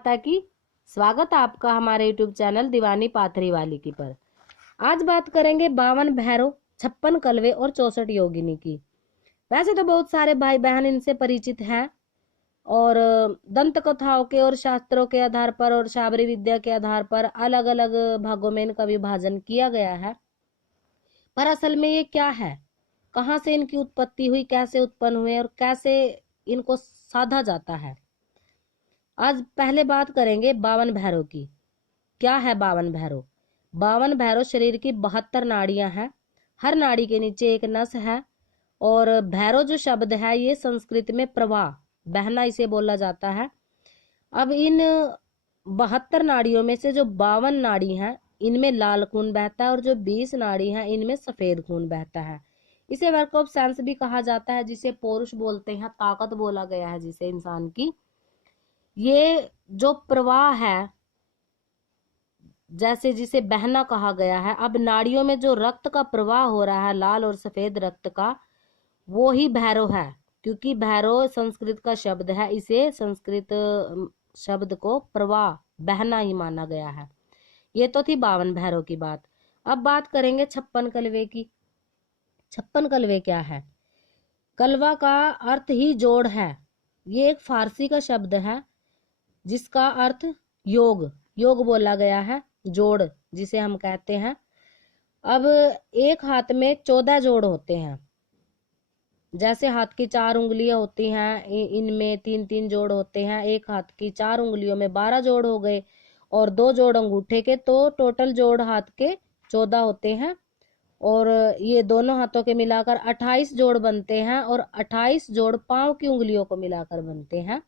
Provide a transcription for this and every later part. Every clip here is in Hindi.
माता की स्वागत है आपका हमारे YouTube चैनल दीवानी पाथरी वाली की पर। आज बात करेंगे 52 भैरव, 56 कलवे और 64 योगिनी की। वैसे तो बहुत सारे भाई बहन इनसे परिचित हैं और दंत कथाओं के और शास्त्रों के आधार पर और शाबरी विद्या के आधार पर अलग अलग भागों में इनका विभाजन किया गया है। पर असल में ये क्या है, कहाँ से इनकी उत्पत्ति हुई, कैसे उत्पन्न हुए और कैसे इनको साधा जाता है। आज पहले बात करेंगे 52 भैरव की। क्या है 52 भैरव? 52 भैरव शरीर की 72 नाड़ियां हैं। हर नाड़ी के नीचे एक नस है। और भैरव जो शब्द है ये संस्कृत में प्रवाह, बहना इसे बोला जाता है। अब इन 72 नाड़ियों में से जो 52 नाड़ी हैं इनमें लाल खून बहता है और जो 20 नाड़ी हैं इनमें सफेद खून बहता है। इसे वर्क ऑफ सेंस भी कहा जाता है, जिसे पौरुष बोलते हैं, ताकत बोला गया है जिसे इंसान की। ये जो प्रवाह है, जैसे जिसे बहना कहा गया है, अब नाड़ियों में जो रक्त का प्रवाह हो रहा है, लाल और सफेद रक्त का, वो ही भैरव है। क्योंकि भैरव संस्कृत का शब्द है, इसे संस्कृत शब्द को प्रवाह, बहना ही माना गया है। ये तो थी 52 भैरव की बात। अब बात करेंगे 56 कलवे की। 56 कलवे क्या है? कलवा का अर्थ ही जोड़ है। ये एक फारसी का शब्द है जिसका अर्थ योग, योग बोला गया है, जोड़ जिसे हम कहते हैं। अब एक हाथ में 14 जोड़ होते हैं। जैसे हाथ की 4 उंगलियां होती हैं, इनमें 3-3 जोड़ होते हैं। एक हाथ की 4 उंगलियों में 12 जोड़ हो गए और 2 जोड़ अंगूठे के, तो टोटल जोड़ हाथ के 14 होते हैं। और ये दोनों हाथों के मिलाकर 28 जोड़ बनते हैं और 28 जोड़ पांव की उंगलियों को मिलाकर बनते हैं।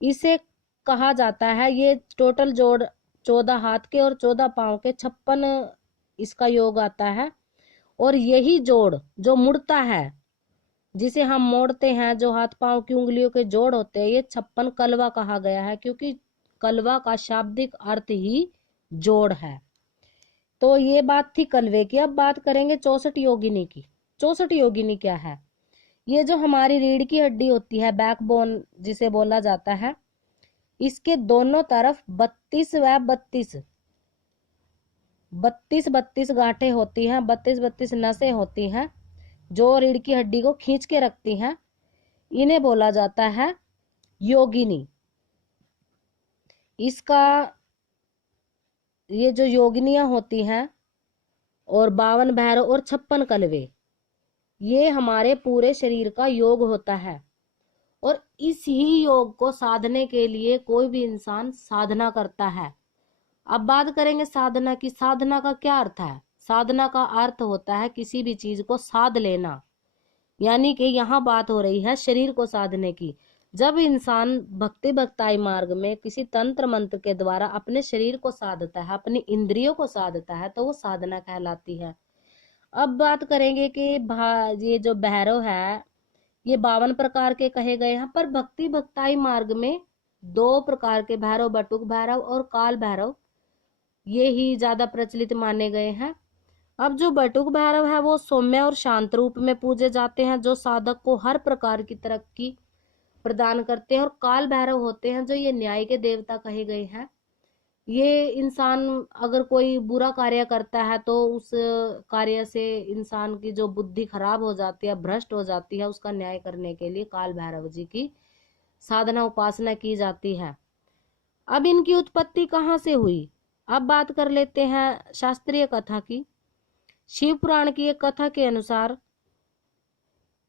इसे कहा जाता है, ये टोटल जोड़ 14 हाथ के और 14 पांव के 56 इसका योग आता है। और यही जोड़ जो मुड़ता है, जिसे हम मोड़ते हैं, जो हाथ पांव की उंगलियों के जोड़ होते हैं, ये 56 कलवा कहा गया है, क्योंकि कलवा का शाब्दिक अर्थ ही जोड़ है। तो ये बात थी कलवे की। अब बात करेंगे 64 योगिनी की। 64 योगिनी क्या है? ये जो हमारी रीढ़ की हड्डी होती है, बैकबोन जिसे बोला जाता है, इसके दोनों तरफ 32 व 32 गांठें होती हैं, 32 नसें होती हैं जो रीढ़ की हड्डी को खींच के रखती हैं। इन्हें बोला जाता है योगिनी। इसका ये जो योगिनियां होती हैं और 52 भैरव और 56 कलवे, ये हमारे पूरे शरीर का योग होता है। और इस ही योग को साधने के लिए कोई भी इंसान साधना करता है। अब बात करेंगे साधना की। साधना का क्या अर्थ है? साधना का अर्थ होता है किसी भी चीज को साध लेना। यानी कि यहाँ बात हो रही है शरीर को साधने की। जब इंसान भक्ति भक्ताई मार्ग में किसी तंत्र मंत्र के द्वारा अपने शरीर को साधता है, अपनी इंद्रियों को साधता है, तो वो साधना कहलाती है। अब बात करेंगे कि ये जो भैरव है ये 52 प्रकार के कहे गए हैं, पर भक्ति भक्ताई मार्ग में 2 प्रकार के भैरव, बटुक भैरव और काल भैरव, ये ही ज्यादा प्रचलित माने गए हैं। अब जो बटुक भैरव है वो सौम्य और शांत रूप में पूजे जाते हैं, जो साधक को हर प्रकार की तरक्की प्रदान करते हैं। और काल भैरव होते हैं जो ये न्याय के देवता कहे गए हैं। ये इंसान अगर कोई बुरा कार्य करता है तो उस कार्य से इंसान की जो बुद्धि खराब हो जाती है, भ्रष्ट हो जाती है, उसका न्याय करने के लिए काल भैरव जी की साधना उपासना की जाती है। अब इनकी उत्पत्ति कहाँ से हुई? अब बात कर लेते हैं शास्त्रीय कथा की। शिव पुराण की एक कथा के अनुसार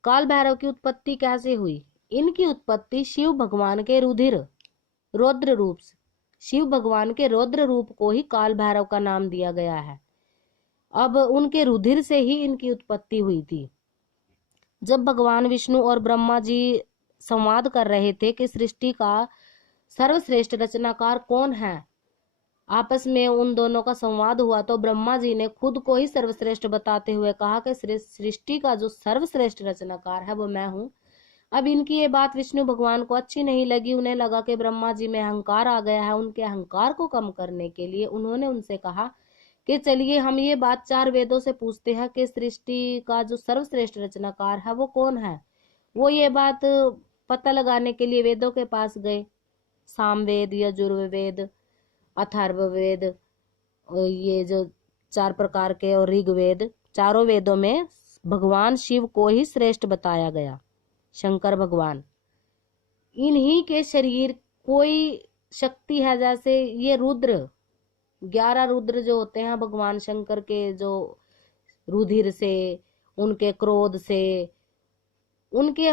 काल भैरव की उत्पत्ति कैसे हुई? इनकी उत्पत्ति शिव भगवान के रौद्र रूप से, शिव भगवान के रौद्र रूप को ही काल भैरव का नाम दिया गया है। अब उनके रुधिर से ही इनकी उत्पत्ति हुई थी। जब भगवान विष्णु और ब्रह्मा जी संवाद कर रहे थे कि सृष्टि का सर्वश्रेष्ठ रचनाकार कौन है, आपस में उन दोनों का संवाद हुआ, तो ब्रह्मा जी ने खुद को ही सर्वश्रेष्ठ बताते हुए कहा कि सृष्टि का जो सर्वश्रेष्ठ रचनाकार है वो मैं हूँ। अब इनकी ये बात विष्णु भगवान को अच्छी नहीं लगी। उन्हें लगा कि ब्रह्मा जी में अहंकार आ गया है। उनके अहंकार को कम करने के लिए उन्होंने उनसे कहा कि चलिए हम ये बात 4 वेदों से पूछते हैं कि सृष्टि का जो सर्वश्रेष्ठ रचनाकार है वो कौन है। वो ये बात पता लगाने के लिए वेदों के पास गए। सामवेद, यजुर्वेद, अथर्ववेद, ये जो 4 प्रकार के, और ऋग्वेद, चारों वेदों में भगवान शिव को ही श्रेष्ठ बताया गया, शंकर भगवान। इन्हीं के शरीर कोई शक्ति है, जैसे ये रुद्र, 11 रुद्र जो होते हैं भगवान शंकर के, जो रुधिर से, उनके क्रोध से, उनके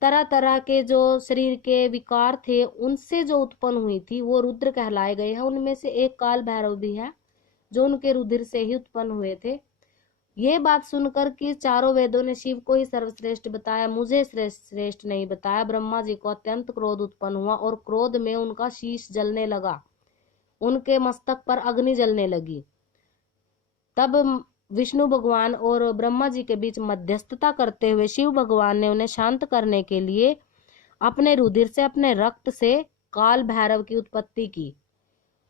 तरह तरह के जो शरीर के विकार थे, उनसे जो उत्पन्न हुई थी, वो रुद्र कहलाए गए हैं। उनमें से एक काल भैरव भी है, जो उनके रुधिर से ही उत्पन्न हुए थे। ये बात सुनकर कि चारों वेदों ने शिव को ही सर्वश्रेष्ठ बताया, मुझे श्रेष्ठ नहीं बताया, ब्रह्मा जी को अत्यंत क्रोध उत्पन्न हुआ, और क्रोध में उनका शीश जलने लगा, उनके मस्तक पर अग्नि जलने लगी। तब विष्णु भगवान और ब्रह्मा जी के बीच मध्यस्थता करते हुए शिव भगवान ने उन्हें शांत करने के लिए अपने रुधिर से, अपने रक्त से काल भैरव की उत्पत्ति की।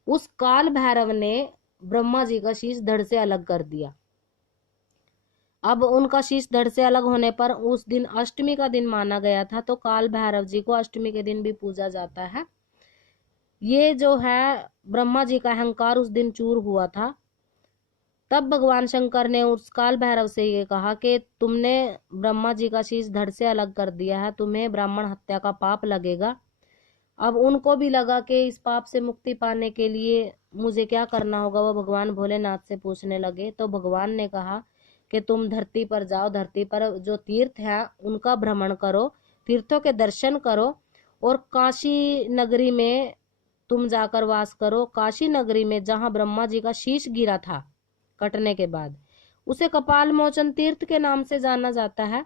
उस काल भैरव ने ब्रह्मा जी का शीश धड़ से अलग कर दिया। अब उनका शीश धड़ से अलग होने पर उस दिन अष्टमी का दिन माना गया था, तो काल भैरव जी को अष्टमी के दिन भी पूजा जाता है। ये जो है ब्रह्मा जी का अहंकार उस दिन चूर हुआ था। तब भगवान शंकर ने उस काल भैरव से ये कहा कि तुमने ब्रह्मा जी का शीश धड़ से अलग कर दिया है, तुम्हें ब्राह्मण हत्या का पाप लगेगा। अब उनको भी लगा कि इस पाप से मुक्ति पाने के लिए मुझे क्या करना होगा, वो भगवान भोलेनाथ से पूछने लगे। तो भगवान ने कहा कि तुम धरती पर जाओ, धरती पर जो तीर्थ है उनका भ्रमण करो, तीर्थों के दर्शन करो, और काशी नगरी में तुम जाकर वास करो। काशी नगरी में जहां ब्रह्मा जी का शीश गिरा था कटने के बाद, उसे कपाल मोचन तीर्थ के नाम से जाना जाता है।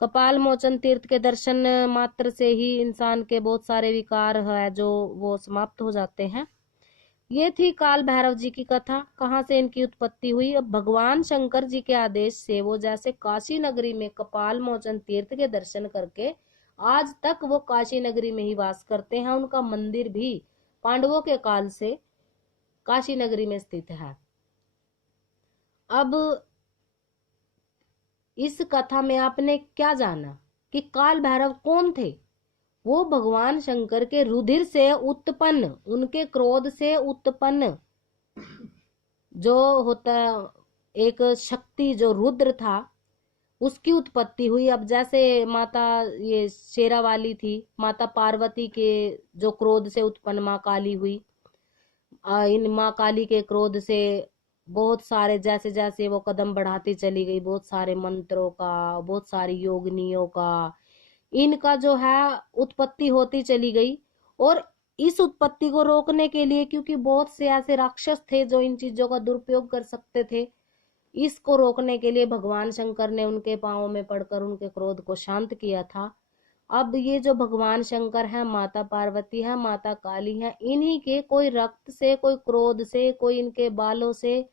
कपाल मोचन तीर्थ के दर्शन मात्र से ही इंसान के बहुत सारे विकार है जो वो समाप्त हो जाते हैं। ये थी काल भैरव जी की कथा, कहाँ से इनकी उत्पत्ति हुई। अब भगवान शंकर जी के आदेश से वो जैसे काशी नगरी में कपाल मोचन तीर्थ के दर्शन करके आज तक वो काशी नगरी में ही वास करते हैं। उनका मंदिर भी पांडवों के काल से काशी नगरी में स्थित है। अब इस कथा में आपने क्या जाना कि काल भैरव कौन थे? वो भगवान शंकर के रुधिर से उत्पन्न, उनके क्रोध से उत्पन्न जो होता एक शक्ति जो रुद्र था, उसकी उत्पत्ति हुई। अब जैसे माता ये शेरावाली थी, माता पार्वती के जो क्रोध से उत्पन्न माँ काली हुई, इन माँ काली के क्रोध से बहुत सारे, जैसे जैसे वो कदम बढ़ाती चली गई, बहुत सारे मंत्रों का, बहुत सारी योगिनियों का, इनका जो है उत्पत्ति होती चली गई। और इस उत्पत्ति को रोकने के लिए, क्योंकि बहुत से ऐसे राक्षस थे जो इन चीजों का दुरुपयोग कर सकते थे, इसको रोकने के लिए भगवान शंकर ने उनके पांवों में पड़कर उनके क्रोध को शांत किया था। अब ये जो भगवान शंकर है, माता पार्वती है, माता काली है, इन्हीं के कोई रक्त से, कोई क्रोध से, कोई इनके बालों से,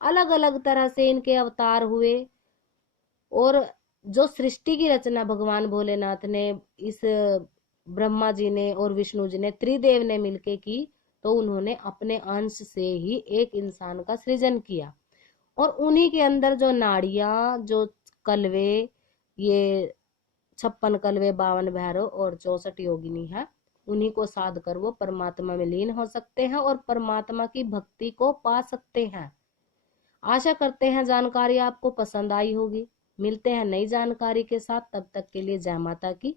अलग अलग तरह से इनके अवतार हुए। और जो सृष्टि की रचना भगवान भोलेनाथ ने, इस ब्रह्मा जी ने और विष्णु जी ने, त्रिदेव ने मिलके की, तो उन्होंने अपने अंश से ही एक इंसान का सृजन किया। और उन्हीं के अंदर जो नाड़ियां, जो कलवे, ये 56 कलवे, 52 भैरव और 64 योगिनी है, उन्हीं को साध कर वो परमात्मा में लीन हो सकते हैं और परमात्मा की भक्ति को पा सकते हैं। आशा करते हैं जानकारी आपको पसंद आई होगी। मिलते हैं नई जानकारी के साथ, तब तक के लिए जय माता की।